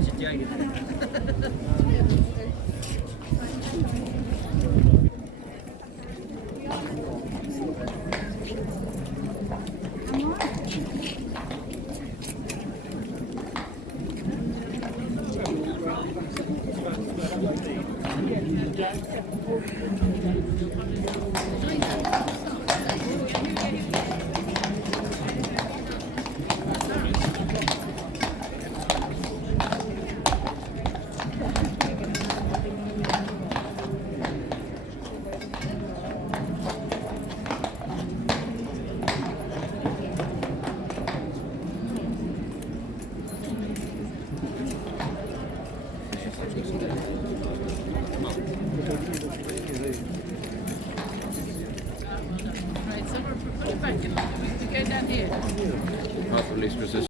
to Jane. Right, so we're putting it back in. We go down here. Half of least resistance.